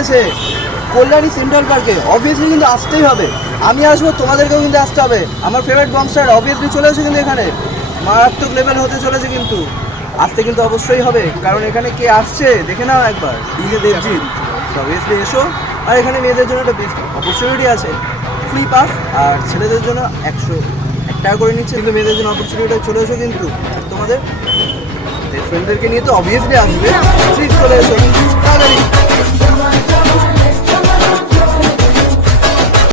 চলেছে কল্যাণী সেন্ট্রাল পার্কে। অবভিয়াসলি কিন্তু আসতেই হবে, আমি আসবো, তোমাদেরকেও কিন্তু আসতে হবে। আমার ফেভারিট বক্সার অবভিয়াসলি চলে আসে কিন্তু এখানে, মারাত্মক লেভেল হতে চলেছে কিন্তু, আসতে কিন্তু অবশ্যই হবে। কারণ এখানে কে আসছে দেখে নাও একবার, ডিজে দেবজিৎ। অবভিয়াসলি এসো। আর এখানে মেয়েদের জন্য একটা বেস্ট অপরচুনিটি আছে, ফ্রি পাস, আর ছেলেদের জন্য 101 টাকা করে নিচ্ছে, কিন্তু মেয়েদের জন্য অপরচুনিটি চলে এসো কিন্তু। তোমাদের ফ্রেন্ডদেরকে নিয়ে তো অবভিয়াসলি আসবে, ঠিক চলে এসো তাড়াতাড়ি।